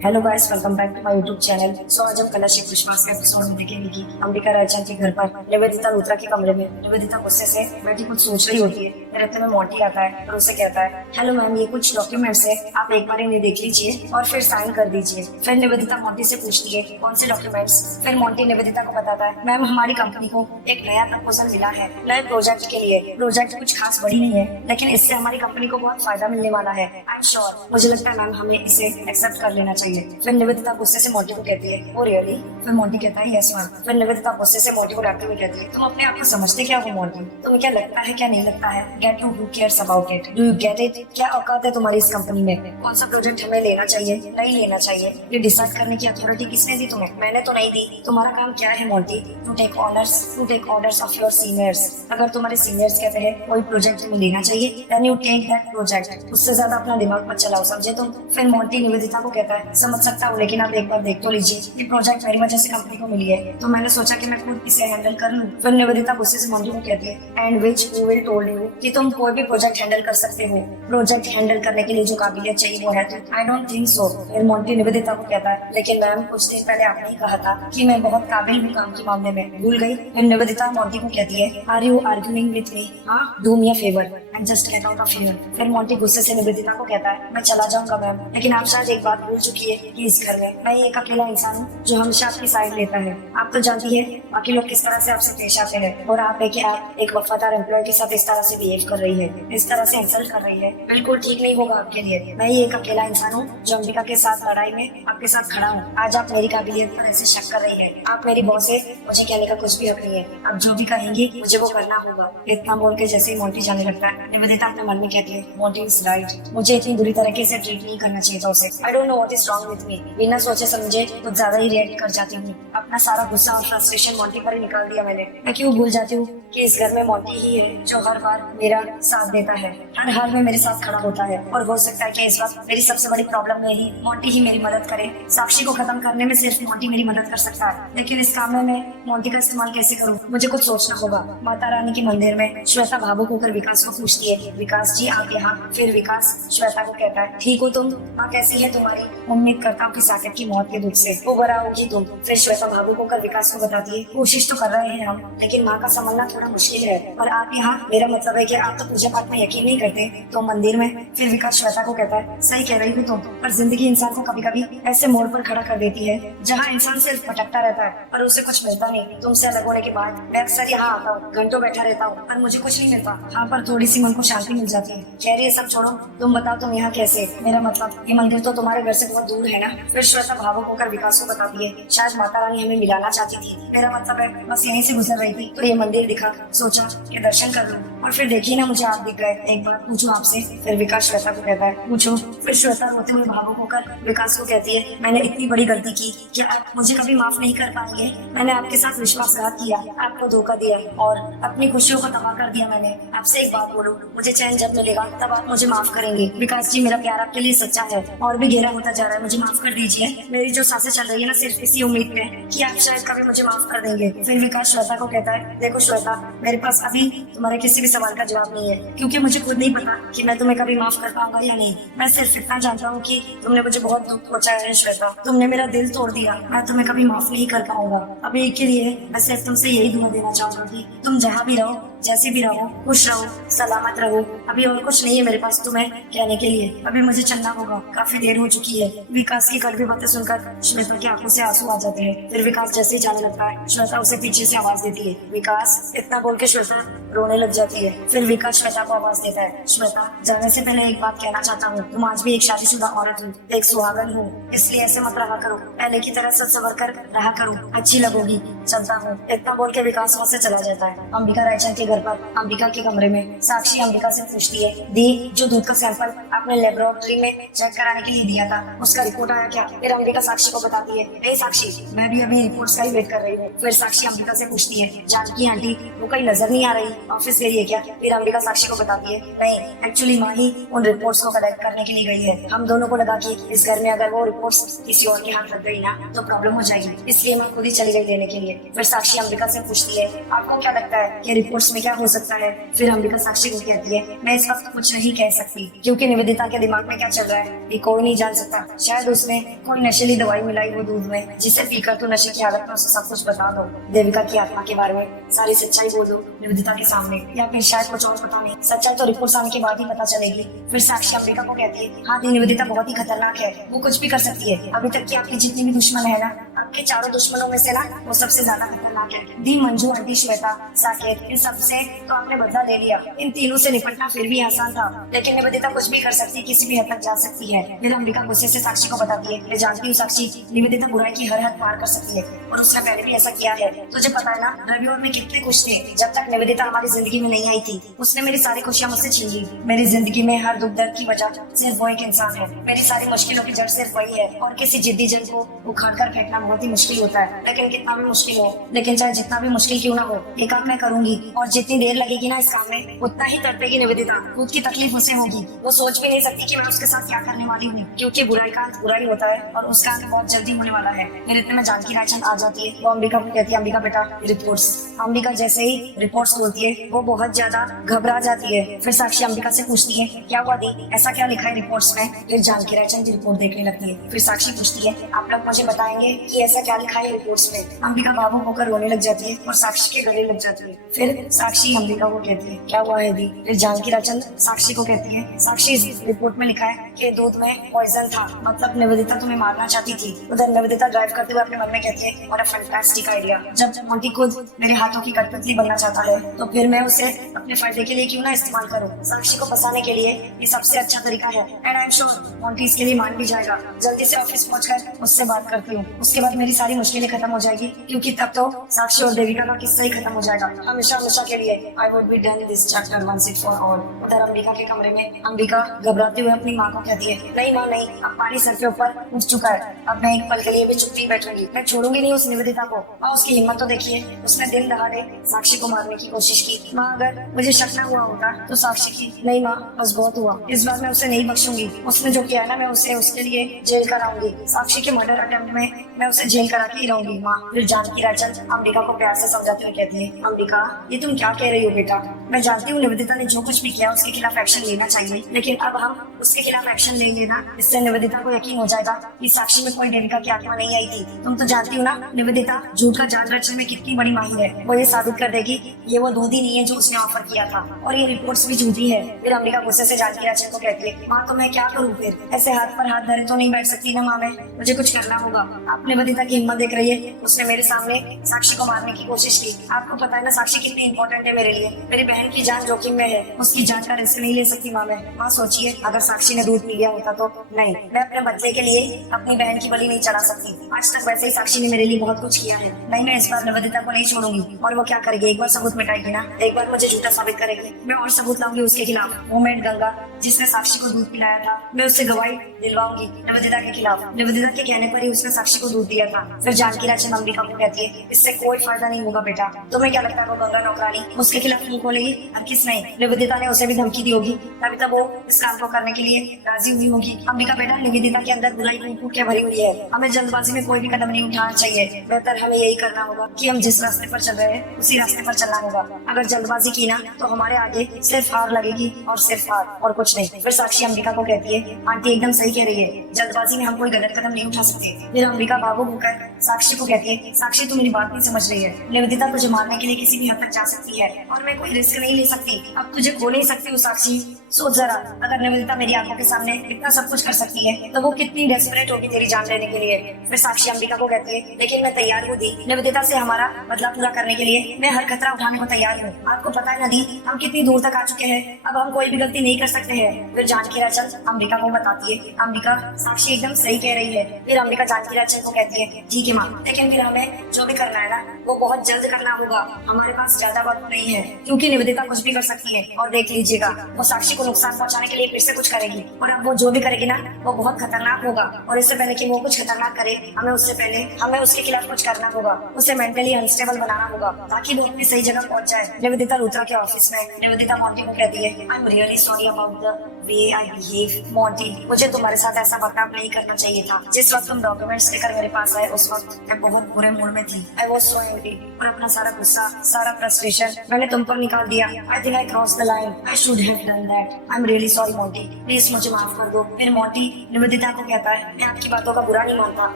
Hello guys, welcome back to my YouTube channel. So आज हम कलश विश्वास के एपिसोड में देखेंगे कि अंबिका रायचंद के घर पर निवेदिता लूथरा के कमरे में निवेदिता गुस्से से बैठी कुछ सोच रही होती है। इतने में मोंटी आता है और उसे कहता है, हेलो मैम, ये कुछ डॉक्यूमेंट्स है, आप एक बार इन्हें देख लीजिए और फिर साइन कर दीजिए। फिर निवेदिता मोंटी से पूछती है, कौन से डॉक्यूमेंट्स? फिर मोंटी निवेदिता को बताता है, मैम, हमारी कंपनी को एक नया प्रपोजल मिला है नए प्रोजेक्ट के लिए। प्रोजेक्ट कुछ खास बड़ी नहीं है, लेकिन इससे हमारी कंपनी को बहुत फायदा मिलने वाला है। आई एम श्योर, मुझे लगता है मैम हमें इसे एक्सेप्ट कर लेना चाहिए। फिर निवेदिता गुस्से से मोंटी को कहती है, ओ रियली? फिर मोंटी कहता है, यस मैम। फिर निवेदिता गुस्से से मोंटी को डांटते हुए कहती है, तुम अपने आप को समझते क्या हो मोंटी? तुम्हें क्या लगता है क्या नहीं लगता है? Get to who cares about it, do you get it? क्या औकात है तुम्हारी इस कंपनी में? कौन सा प्रोजेक्ट हमें लेना चाहिए नहीं लेना चाहिए, ये डिसाइड करने की अथॉरिटी किसने दी तुम्हें? मैंने तो नहीं दी। तुम्हारा काम क्या है Monty? To take orders of your seniors. अगर तुम्हारे सीनियर्स कहते हैं कोई प्रोजेक्ट हमें लेना चाहिए, then you take that project. उससे ज्यादा अपना दिमाग मत चलाओ, समझे तुम? फिर मोंटी निवेदिता को कहता है, समझ सकता हूँ, लेकिन आप एक बार देख तो लीजिए, ये प्रोजेक्ट मेरी वजह से कंपनी को मिली है, तो मैंने सोचा कि मैं खुद इसे हैंडल कर लूं। फिर निवेदिता गुस्से से मोंटी को कहती है, and which who will told you कि तुम कोई भी प्रोजेक्ट हैंडल कर सकते हो? प्रोजेक्ट हैंडल करने के लिए जो काबिलियत चाहिए वो है तो? I don't think so. फिर मोंटी निवेदिता को कहता है, लेकिन मैम, कुछ दिन पहले आपने ही कहा था कि मैं बहुत काबिल हूँ काम के मामले में, भूल गई? फिर निवेदिता मोंटी को कहती है, are you arguing with me? हाँ, do me a favour and just get out of here. फिर मोंटी गुस्से से निवेदिता को कहता है, मैं चला जाऊंगा मैम, लेकिन आप शायद एक बात भूल चुकी है कि इस घर में मैं एक अकेला इंसान हूँ जो हमेशा आपकी साइड लेता है। आप तो जानती है बाकी लोग किस तरह से आपसे पेश आते हैं, और आप है कि आप एक वफादार एम्प्लॉय के साथ इस तरह से बिहेव कर रही है, इस तरह से इंसल्ट कर रही है, बिल्कुल ठीक नहीं होगा आपके लिए। मैं ही एक अकेला इंसान हूँ जो अंबिका के साथ लड़ाई में आपके साथ खड़ा हूँ। आज आप मेरी काबिलियत पर ऐसे शक कर रही है, आप मेरी बॉस है, मुझे कहने का कुछ भी हक नहीं है। आप जो भी कहेंगी मुझे वो करना होगा। इतना बोल के जैसे ही मोंटी जाने लगता है, निवेदिता अपने मन में कहती है, मोंटी इज राइट, मुझे इतनी बुरी तरीके से ट्रीट नहीं करना चाहिए था उसे। I don't know what is wrong with me. बिना सोचे समझे कुछ ज्यादा ही रिएक्ट कर जाती हूँ। अपना सारा गुस्सा और फ्रस्ट्रेशन मोंटी पर ही निकाल दिया मैंने। मैं क्यों भूल जाती हूँ कि इस घर में मोंटी ही है जो हर बार मेरा साथ देता है, हर हाल में मेरे साथ खड़ा होता है। और हो सकता है कि इस वक्त मेरी सबसे बड़ी प्रॉब्लम में ही मोंटी ही मेरी मदद करे। साक्षी को खत्म करने में सिर्फ मोंटी मेरी मदद कर सकता है, लेकिन इस काम में मैं मोंटी का इस्तेमाल कैसे करूँ? मुझे कुछ सोचना होगा। माता रानी के मंदिर में श्वेता भावुक होकर विकास को पूछती है, विकास जी आप यहाँ? फिर विकास श्वेता को कहता है, ठीक हो तुम? माँ कैसी है तुम्हारी? उम्मीद करता हूँ कि साकेत की मौत के दुख से उबर आओगी तुम। फिर श्वेता भावुक होकर विकास को बताती है, कोशिश तो कर रहे हैं हम, लेकिन माँ का समझना थोड़ा मुश्किल है। और आप यहाँ? मेरा मतलब है कि आप तो पूजा पाठ में यकीन नहीं करते, तो मंदिर में? फिर विकास श्वेता को कहता है, सही कह रही हो तुम, पर जिंदगी इंसान को कभी कभी ऐसे मोड़ पर खड़ा कर देती है जहाँ इंसान सिर्फ भटकता रहता है पर उसे कुछ मिलता नहीं। तुमसे अलग होने के बाद मैं अक्सर यहाँ आता हूँ, घंटों बैठा रहता हूँ, पर मुझे कुछ नहीं मिलता। हाँ, पर थोड़ी सी मन को शांति मिल जाती है। खैर ये सब छोड़ो, तुम बताओ तुम यहाँ कैसे? मेरा मतलब ये मंदिर तो तुम्हारे घर से बहुत दूर है ना? फिर श्वेता भावुक होकर विकास को बताती है, शायद माता रानी हमें मिलाना चाहती थी। मेरा मतलब है बस यहीं से गुजर रही थी तो ये मंदिर दिखा, सोचा कि दर्शन कर लूं, और फिर देखिए ना मुझे आप दिख गए। एक बात पूछूं आपसे? फिर विकास श्वेता को कहता है, पूछो। फिर श्वेता रोते हुए भावुक होकर विकास को कहती है, मैंने इतनी बड़ी गलती की कि आप मुझे कभी माफ नहीं कर पाएंगे। मैंने आपके साथ विश्वासघात किया, आपको धोखा दिया और अपनी खुशियों को तबाह कर दिया। मैंने आपसे एक बात बोलूं, मुझे चैन जब मिलेगा तब आप मुझे माफ करेंगे। विकास जी, मेरा प्यार आपके लिए सच्चा है और भी गहरा होता जा रहा है, मुझे माफ कर दीजिए। मेरी जो सांसें चल रही है ना, सिर्फ इसी उम्मीद में कि आप शायद कभी मुझे माफ कर देंगे। फिर विकास श्वेता को कहता है, देखो श्वेता, मेरे पास अभी तुम्हारे किसी भी सवाल का जवाब नहीं है, क्योंकि मुझे खुद नहीं पता कि मैं तुम्हें कभी माफ कर पाऊंगा या नहीं। मैं सिर्फ इतना जानता हूँ कि तुमने मुझे बहुत दुख पहुंचाया है श्वेता, तुमने मेरा दिल तोड़ दिया। मैं तुम्हें कभी माफ नहीं कर पाऊंगा। अभी के लिए मैं सिर्फ तुमसे यही दुआ देना चाहूंगा कि तुम जहाँ भी रहो, जैसे भी रहो, खुश रहो, सलामत रहो। अभी और कुछ नहीं है मेरे पास तुम्हें कहने के लिए, अभी मुझे चलना होगा, काफी देर हो चुकी है। विकास की कड़वी बातें सुनकर श्वेता की आंखों से आंसू आ जाते हैं। फिर विकास जैसे ही जाने लगता है, श्वेता उसे पीछे से आवाज देती है, विकास। इतना बोल के श्वेता रोने लग जाती है। फिर विकास श्वेता को आवाज देता है, श्वेता, जाने से पहले एक बात कहना चाहता हूँ, तुम आज भी एक शादीशुदा औरत हो, एक सुहागन हो, इसलिए ऐसे मत रहा करो, पहले की तरह सच संवर कर रहा करो, अच्छी लगोगी। चलता हूँ। इतना बोल के विकास वहाँ से चला जाता है। अंबिका रायचंद के घर पर अंबिका के कमरे में साक्षी अंबिका से पूछती है, दी, जो दूध का सैंपल आपने लेबोरेटरी में चेक कराने के लिए दिया था, उसका रिपोर्ट आया क्या? फिर अंबिका साक्षी को बताती है, ए साक्षी, मैं भी अभी रिपोर्ट्स का ही वेट कर रही हूँ। फिर साक्षी अंबिका से पूछती है, जानकी आंटी वो कहीं नजर नहीं आ रही, ऑफिस गई है क्या? फिर अंबिका साक्षी को बताती है, नहीं, एक्चुअली माँ ही उन रिपोर्ट्स को कलेक्ट करने के लिए गई है। हम दोनों को लगा कि इस घर में अगर वो रिपोर्ट्स किसी और के हाथ लग गई ना तो प्रॉब्लम हो जाएगी, इसलिए मैं खुद ही चली गई लेने के लिए। फिर साक्षी अंबिका से पूछती है, आपको क्या लगता है कि रिपोर्ट्स में इसमें क्या हो सकता है। फिर अंबिका साक्षी को कहती है, मैं इस वक्त कुछ नहीं कह सकती क्योंकि निवेदिता के दिमाग में क्या चल रहा है ये कोई नहीं जान सकता। शायद उसने कोई नशीली दवाई मिलाई हो दूध में, जिसे पीकर तो नशे की हालत में उसे सब कुछ बता दो, देविका की आत्मा के बारे में सारी सच्चाई बोल दो निवेदिता के सामने, या फिर शायद कुछ और, पता नहीं। सच्चाई तो रिपोर्ट आने के बाद ही पता चलेगी। फिर साक्षी अंबिका को कहती है, हाँ दी निवेदिता बहुत ही खतरनाक है, वो कुछ भी कर सकती है। अभी तक की आपके जितने भी दुश्मन है ना, आपके चारों दुश्मनों में से ना वो सबसे ज्यादा खतरनाक है। दी, मंजू आंटी, श्वेता, साकेत, इन सबसे तो आपने बदला ले लिया। इन तीनों से निपटना फिर भी आसान था, लेकिन निवेदिता कुछ भी कर सकती, किसी भी हद तक जा सकती है। फिर अंबिका गुस्से से साक्षी को बताती है, मैं जानती हूँ साक्षी, निवेदिता बुराई की हर हद पार कर सकती है और उसने पहले भी ऐसा किया है। तुझे पता है ना, रवि और मैं कितने खुश थे जब तक निवेदिता हमारी जिंदगी में नहीं आई थी। उसने मेरी सारी खुशियां मुझसे छीन ली। मेरी जिंदगी में हर दुख दर्द की वजह सिर्फ वो एक इंसान है। मेरी सारी मुश्किलों की जड़ सिर्फ वही है, और किसी जिद्दी जन को उखाड़ कर फेंकना बहुत ही मुश्किल होता है। लेकिन कितना भी मुश्किल हो, लेकिन चाहे जितना भी मुश्किल क्यों ना हो, ये काम मैं करूंगी। और जितनी देर लगेगी ना इस काम में, उतना ही तड़पेगी निवेदिता। खुद की तकलीफ उसे होगी, वो सोच भी नहीं सकती कि मैं उसके साथ क्या करने वाली हूँ, क्योंकि बुराई का अंत बुराई होता है और उसका अंत बहुत जल्दी होने वाला है। फिर इतने में जानकी रायचंद आ जाती है। वो अंबिका को कहती है, अंबिका बेटा रिपोर्ट्स। अंबिका जैसे ही रिपोर्ट्स खोलती है वो बहुत ज्यादा घबरा जाती है। फिर साक्षी अंबिका से पूछती है, क्या हुआ दी, ऐसा क्या लिखा है रिपोर्ट्स में। फिर जानकी रायचंद की रिपोर्ट देखने लगती है। फिर साक्षी पूछती है, आप लोग मुझे बताएंगे कि ऐसा क्या लिखा है रिपोर्ट्स में। अंबिका भावुक होकर रोने लग जाती है और साक्षी के गले लग जाती है। फिर साक्षी अंबिका को कहती है, क्या हुआ है दी। फिर जानकी रायचंद साक्षी को कहती है, साक्षी इस रिपोर्ट में लिखा है कि दूध में पॉइजन था, मतलब निवेदिता तुम्हें मारना चाहती थी। उधर निवेदिता ड्राइव करते हुए अपने मन में कहती है, और फैंटास्टिक आइडिया, जब मोंटी खुद मेरे हाथों की कठपुतली बनना चाहता है तो फिर मैं उसे अपने फायदे के लिए क्यों ना इस्तेमाल करूं। साक्षी को फंसाने के लिए ये सबसे अच्छा तरीका है, and I am sure Monty इसके लिए मान भी जाएगा। जल्दी से ऑफिस पहुंचकर उससे बात करती हूँ, उसके बाद मेरी सारी मुश्किलें खत्म हो जाएगी, क्योंकि तब तो साक्षी और देविका का किस्सा ही खत्म हो जाएगा हमेशा हमेशा के लिए। I would be done this chapter once it for all. उधर अंबिका के कमरे में अंबिका घबराते हुए अपनी माँ को कहती है, नहीं माँ नहीं, अब पानी सर के ऊपर उठ चुका है, अब मैं एक पल के लिए भी चुप नहीं बैठूंगी, मैं छोड़ूंगी नहीं उस निवेदिता को। माँ उसकी हिम्मत तो देखिए, उसने दिन दहाड़े साक्षी को मारने की कोशिश की। माँ अगर मुझे शक न हुआ होता तो साक्षी की, नहीं माँ बस बहुत हुआ, इस बार मैं उसे नहीं बख्शूंगी। उसने जो किया है ना, मैं उसे उसके लिए जेल कराऊंगी। साक्षी के मर्डर अटेम्प्ट में मैं उसे जेल करा के ही रहूंगी माँ। फिर जानकी रायचंद अंबिका को प्यार से समझाते हुए कहते हैं, अंबिका ये तुम क्या कह रही हो बेटा, मैं जानती हूँ निवेदिता ने जो कुछ भी किया उसके खिलाफ एक्शन लेना चाहिए, लेकिन अब हम उसके खिलाफ एक्शन लेंगे ना, इससे निवेदिता को यकीन हो जाएगा कि साक्षी में कोई देविका की आत्मा नहीं आई थी। तुम तो जानती हो ना निवेदिता झूठ का जाल रचने में कितनी बड़ी माहिर है। वो ये साबित कर देगी ये वो दूध ही नहीं है जो उसने ऑफर किया था, और ये रिपोर्ट्स भी झूठी है। फिर अंबिका गुस्से से जानकी रायचंद को कहती है, माँ तो मैं क्या करूँ, फिर ऐसे हाथ पर हाथ धरे तो नहीं बैठ सकती ना माँ, मैं मुझे कुछ करना होगा। आप निवेदिता की हिम्मत देख रही है, उसने मेरे सामने साक्षी को मारने की कोशिश की। आपको पता है ना साक्षी कितनी इंपॉर्टेंट है मेरे लिए, मेरी बहन की जान जोखिम में है, उसकी जान का रिस्क नहीं ले सकती माँ मैं। माँ सोचिए अगर साक्षी ने दूध पी लिया होता तो। नहीं, मैं अपने बदले के लिए अपनी बहन की बलि नहीं चढ़ा सकती। आज तक वैसे ही साक्षी ने मेरे लिए बहुत कुछ किया है। नहीं, मैं इस बार निवेदिता को नहीं छोड़ूंगी। और वो क्या करेगी, एक बार सबूत मिटाएगी ना, एक बार मुझे झूठा साबित करेगी, मैं और सबूत लाऊंगी उसके खिलाफ। वुमेन गंगा जिसने साक्षी को दूध पिलाया था, मैं उससे गवाही दिलवाऊंगी निवेदिता के खिलाफ। निवेदिता के कहने पर ही उसने साक्षी को दूध दिया था। फिर जानकी रायचंद अंबिका को कहती है, इससे कोई फायदा नहीं होगा बेटा। तुम्हें क्या लगता है वो गंगा नौकरानी उसके खिलाफ मुंह खोलेगी? अब किस नहीं, निवेदिता ने उसे भी धमकी दी होगी, तभी तब वो इस काम को करने के लिए राजी हुई होगी। अंबिका बेटा, निवेदिता के अंदर बुराई फूट के भरी हुई है, हमें जल्दबाजी में कोई भी कदम नहीं उठाना चाहिए। बेहतर हमें यही करना होगा कि हम जिस रास्ते पर चल रहे हैं उसी रास्ते पर चलना होगा। अगर जल्दबाजी की ना तो हमारे आगे सिर्फ हार लगेगी और सिर्फ हार, और कुछ नहीं। फिर साक्षी अंबिका को कहती है, आंटी एकदम सही कह रही है, जल्दबाजी में हम कोई गलत कदम नहीं उठा सकते। फिर अंबिका भावुक होकर साक्षी को कहती है, साक्षी तू मेरी बात नहीं समझ रही है, निवेदिता तुझे मारने के लिए किसी भी हद तक जा सकती है और मैं कोई रिस्क नहीं ले सकती। अब तुझे खो नहीं सकती हूँ साक्षी। सोच जरा, अगर निवेदिता मेरी आंखों के सामने इतना सब कुछ कर सकती है तो वो कितनी डेस्परेट होगी तेरी जान लेने के लिए। फिर साक्षी अंबिका को कहती है, लेकिन मैं तैयार हूँ दी, निवेदिता से हमारा बदला पूरा करने के लिए मैं हर खतरा उठाने को तैयार हूँ। आपको पता है ना दी, हम कितनी दूर तक आ चुके हैं, अब हम कोई भी गलती नहीं कर सकते हैं। फिर जानकी रायचंद अंबिका को बताती है, अंबिका साक्षी एकदम सही कह रही है। फिर अंबिका जानकी रायचंद को कहती है, ठीक है माँ, लेकिन फिर हमें जो भी करना है ना वो बहुत जल्द करना होगा, हमारे पास ज्यादा वक्त नहीं है, क्योंकि निवेदिता कुछ भी कर सकती है। और देख लीजिएगा वो साक्षी को नुकसान पहुंचाने के लिए फिर से कुछ करेगी, और अब वो जो भी करेगी ना वो बहुत खतरनाक होगा। और इससे पहले कि वो कुछ खतरनाक करे, हमें उसके खिलाफ कुछ करना होगा, उसे मेंटली अनस्टेबल बनाना होगा ताकि वो अपनी सही जगह पहुंच जाए। निवेदिता लूथरा के ऑफिस में निवेदिता मोंटी को कहती है, I am really sorry about the way I behave Monty, मुझे तुम्हारे साथ ऐसा बर्ताव नहीं करना चाहिए था। जिस वक्त तुम डॉक्यूमेंट्स लेकर मेरे पास आए उस वक्त मैं बहुत बुरे मूड में थी। आई वाज सो एंग्री, और अपना सारा गुस्सा, सारा फ्रस्ट्रेशन मैंने तुम पर निकाल दिया। I think I cross the line, I should have done that. I am really sorry Monty, please मुझे माफ कर दो। फिर मोंटी निवेदिता को कहता है, मैं आपकी बातों का बुरा नहीं मानता,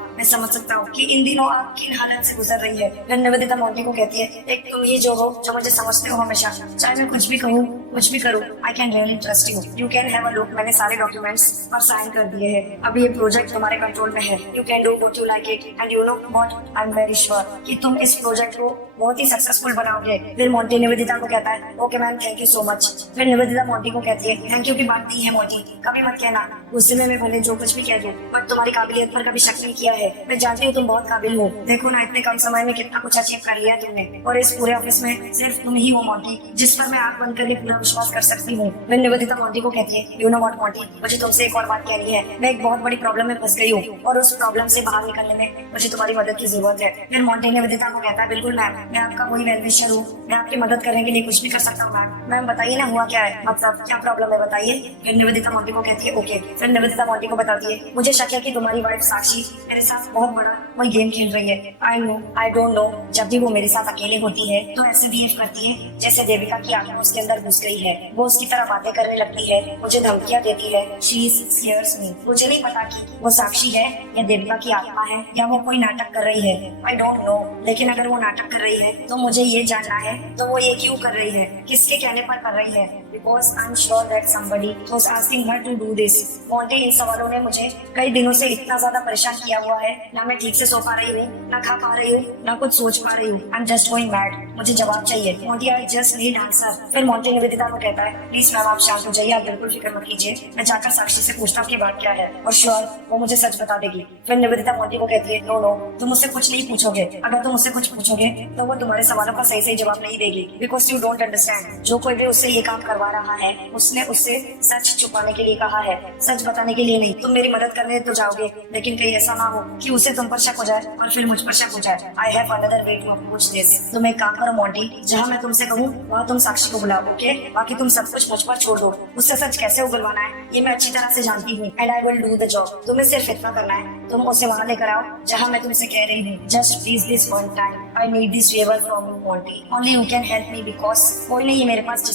मैं समझ सकता हूँ कि इन दिनों आप किन हालत से गुजर रही है। फिर निवेदिता मोंटी को कहती है, एक तुम ही जो हो जो मुझे समझते हो हमेशा, चाहे मैं कुछ भी कहूँ कुछ भी करूँ, I can really trust you, you can have a look. मैंने सारे डॉक्यूमेंट्स पर साइन कर दिए हैं, अभी ये प्रोजेक्ट तुम्हारे कंट्रोल में है, you can do what you like it and you know what, I am very sure कि तुम इस प्रोजेक्ट को बहुत ही सक्सेसफुल बनाओगे। फिर मोंटी निवेदिता को कहता है, okay ma'am thank you so much. फिर निवेदिता मोंटी को कहती है, थैंक यू की बात नहीं है मोंटी, कभी मत कहना, गुस्से में मैं भले जो कुछ भी कह दूं, पर तुम्हारी काबिलियत पर कभी शक नहीं किया है। मैं जानती हूँ तुम बहुत काबिल हो, देखो ना इतने कम समय में कितना कुछ अचीव कर लिया तुमने, और इस पूरे ऑफिस में सिर्फ तुम ही हो मोंटी जिस पर मैं आंख बंद करके पूरा विश्वास कर सकती हूँ। फिर निवेदिता मोंटी को कहती है, यू नो व्हाट मोंटी, मुझे तुमसे एक और बात कहनी है। मैं एक बहुत बड़ी प्रॉब्लम में फंस गई हूँ और उस प्रॉब्लम से बाहर निकलने में मुझे तुम्हारी मदद की जरूरत है। फिर मोंटी निवेदिता को कहता है, बिल्कुल मैम, मैं आपका वही वेल विशर हूँ, मैं आपकी मदद करने के लिए कुछ भी कर सकता हूँ मैम। मैम बताइए ना हुआ क्या है, मतलब क्या प्रॉब्लम है बताइए। फिर निवेदिता मोंटी को कहती है, ओके। फिर निवेदिता मोंटी को बताती है, मुझे शक है कि तुम्हारी वाइफ साक्षी मेरे साथ बहुत बड़ा कोई गेम खेल रही है। I know, I don't know, जब भी वो मेरे साथ अकेले होती है तो ऐसे बिहेव करती है जैसे देविका की आत्मा उसके अंदर घुस गई है, वो उसकी तरह बातें करने लगती है, मुझे धमकियां देती है, शी स्केयर्स मी। मुझे नहीं पता कि वो साक्षी है या देविका की आत्मा है या वो कोई नाटक कर रही है, आई डोंट नो, लेकिन अगर वो नाटक कर रही है तो मुझे ये जानना है तो वो ये क्यों कर रही है, किसके कहने पर कर रही है, because I am sure that somebody was asking her to do this। Monty इन सवालों ने मुझे कई दिनों से इतना ज्यादा परेशान किया हुआ है, ना मैं ठीक से सो पा रही हूँ, ना खा पा रही हूँ, ना कुछ सोच पा रही हूँ, I am just going mad, मुझे जवाब चाहिए Monty, I just need answer. फिर मोंटी निवेदिता को कहता है, प्लीज मैम आप शांत हो जाइए, आप बिल्कुल फिक्र मत कीजिए, मैं जाकर साक्षी से पूछता हूँ कि बात क्या है, और श्योर वो मुझे सच बता देगी। फिर निवेदिता मोंटी को कहती है, नो नो, तुम मुझसे कुछ नहीं पूछोगे, अगर तुम मुझसे कुछ पूछोगे तो वो तुम्हारे सवालों का सही सही जवाब नहीं देगी, बिकॉज यू डोंट अंडरस्टैंड। जो कोई भी उससे ये काम करवा रहा है उसने उससे सच छुपाने के लिए कहा है, सच बताने के लिए नहीं। तुम मेरी मदद करने तो जाओगे, लेकिन कहीं ऐसा ना हो कि उसे तुम पर शक हो जाए और फिर मुझ पर शक हो जाए। I have another way to approach this. तुम एक काम करो मोंटी, जहाँ मैं तुमसे कहूँ वहाँ तुम साक्षी को बुलाओ, ओके? बाकी तुम सब कुछ मुझ पर छोड़ दो, उससे सच कैसे उगलवाना है ये मैं अच्छी तरह से जानती हूँ, and I will do the job. तुम्हें सिर्फ इतना करना है, तुम उसे वहाँ लेकर आओ जहाँ मैं तुमसे कह रही हूँ। Just please this one time, I need this favour from you Monty, only you can help me, because कोई नहीं है मेरे पास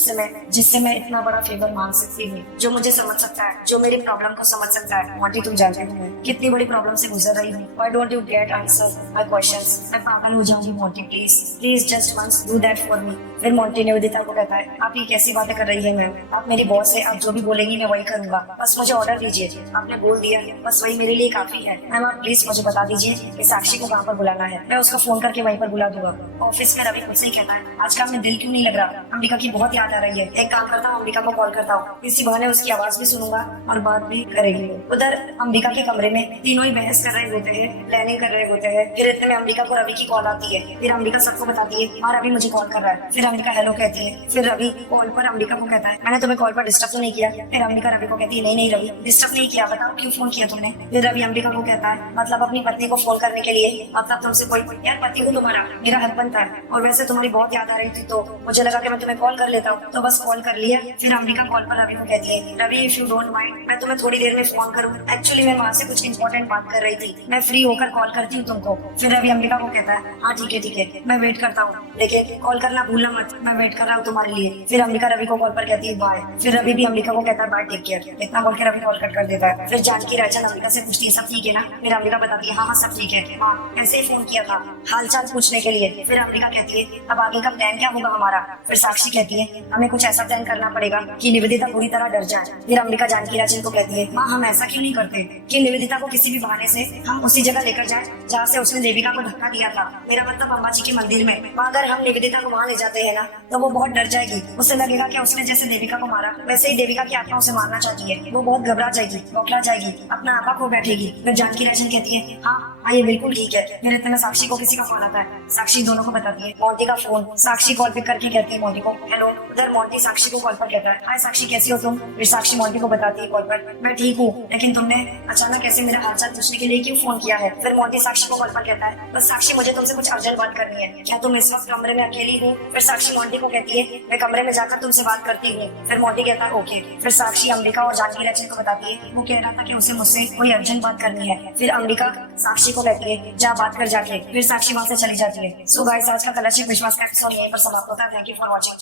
जिससे मैं इतना बड़ा फेवर मांग सकती हूँ, जो मुझे समझ सकता है, जो मेरी प्रॉब्लम को समझ सकता है। मोंटी तुम जानते हो मैं कितनी बड़ी प्रॉब्लम से गुजर रही हूँ, why don't you get answer my questions. मैं पागल हो जाऊंगी Monty, please just once do that for me. फिर मोंटी निवेदिता को कहता है, आप ये कैसी बातें कर रही है मैम, आप मेरी बॉस है, आप जो भी बोलेंगी मैं वही करूंगा, बस मुझे ऑर्डर दीजिए, आपने बोल दिया बस वही मेरे लिए काफी है। मैम आप प्लीज मुझे बता दीजिए कि साक्षी को कहाँ पर बुलाना है, मैं उसको फोन करके वहीं पर बुला दूंगा। ऑफिस में रवि मुझसे ही कहता है, आज का अपने दिल क्यों नहीं लग रहा, अंबिका की बहुत याद आ रही है, एक काम करता हूँ अंबिका को कॉल करता हूँ, इसी बहाने उसकी आवाज भी सुनूंगा और बात भी करेगी। उधर अंबिका के कमरे में तीनों ही बहस कर रहे होते हैं, प्लानिंग कर रहे होते हैं। फिर इतने में अंबिका को रवि की कॉल आती है, फिर अंबिका सबको बताती है, हाँ रवि मुझे कॉल कर रहा है। फिर अंबिका हेलो कहती है, फिर रवि कॉल पर अंबिका को कहता है, मैंने तुम्हें कॉल पर डिस्टर्ब तो नहीं किया। फिर अंबिका रवि को कहती है, नहीं रवि डिस्टर्ब नहीं किया, बताओ क्यों फोन किया तुमने। फिर रवि अंबिका को कहता है, मतलब अपनी पत्नी को फोन करने के लिए, मतलब तुमसे कोई, यार पति हूँ तुम्हारा, मेरा हक बनता है, और वैसे तुम्हारी बहुत याद आ रही थी तो मुझे लगा कि मैं तुम्हें कॉल कर लेता हूँ, तो बस कॉल कर लिया। फिर अंबिका कॉल पर रवि को कहती है, Ravi if you don't mind मैं तुम्हें थोड़ी देर में फोन करूँ, एक्चुअली मैं वहाँ से कुछ इंपॉर्टेंट बात कर रही थी, मैं फ्री होकर कॉल करती हूँ तुमको। फिर रवि अंबिका को कहता है, हाँ ठीक है मैं वेट करता हूँ, लेकिन कॉल करना भूलना मत, मैं वेट कर रहा हूँ तुम्हारे लिए। फिर अंबिका रवि को कॉल पर कहती है बाय। फिर रवि भी अंबिका को कहता है बाय टेक केयर, इतना बोल के रवि कॉल कट कर देता है। फिर जानकी राजन अंबिका से पूछती है, सब ठीक है ना। फिर अंबिका बताती है, हाँ सब ठीक है, हाँ ऐसे ही फोन किया था हालचाल पूछने के लिए। फिर अंबिका कहती है, अब आगे का प्लान क्या होगा हमारा। फिर साक्षी कहती है, हमें कुछ ऐसा प्लान करना पड़ेगा कि निवेदिता पूरी तरह डर जाए। फिर अंबिका जानकी राजन को कहती है, माँ हम ऐसा क्यों नहीं करते कि निवेदिता को किसी भी बहाने से हम उसी जगह लेकर जाए जहाँ से उसने देविका को धक्का दिया था, मेरा मतलब अम्बा जी के मंदिर में। अगर हम निवेदिता को वहाँ ले जाते हैं है ना तो वो बहुत डर जाएगी। उसे लगेगा कि उसने जैसे देविका को मारा वैसे ही देविका की आत्मा उसे मारना चाहती है। वो बहुत घबरा जाएगी, बौखला जाएगी, अपना आपा खो बैठेगी। फिर जानकी राजन कहती है हाँ हाँ ये बिल्कुल ठीक है। फिर इतने में साक्षी को किसी का फोन आता है। साक्षी दोनों को बताती है। मोंटी का फोन। साक्षी कॉल पिक करके कहती है मोंटी को हेलो। उधर मोंटी साक्षी को कॉल पर कहता है हाय साक्षी कैसी हो तुम। फिर साक्षी मोंटी को बताती है कॉल पर मैं ठीक हूँ, लेकिन तुमने अचानक ऐसे मेरा हालचाल पूछने के लिए क्यों फोन किया है। फिर मोंटी साक्षी को कॉल पर कहता है बस साक्षी मुझे तुमसे कुछ अर्जेंट बात करनी है, क्या तुम इस वक्त कमरे में अकेली हो। फिर साक्षी मोंटी को कहती है मैं कमरे में जाकर तुमसे बात करती हूँ। फिर मोंटी कहता है ओके। फिर साक्षी अंबिका और जानकी राजन को बताती है वो कह रहा था कि उसे मुझसे कोई अर्जेंट बात करनी है। फिर अंबिका साक्षी को कहती है जा बात कर जाके। फिर साक्षी वहां से चली जाती है। सो गाइस आज का कलश विश्वास का एपिसोड यहीं पर समाप्त होता है। Thank you for watching.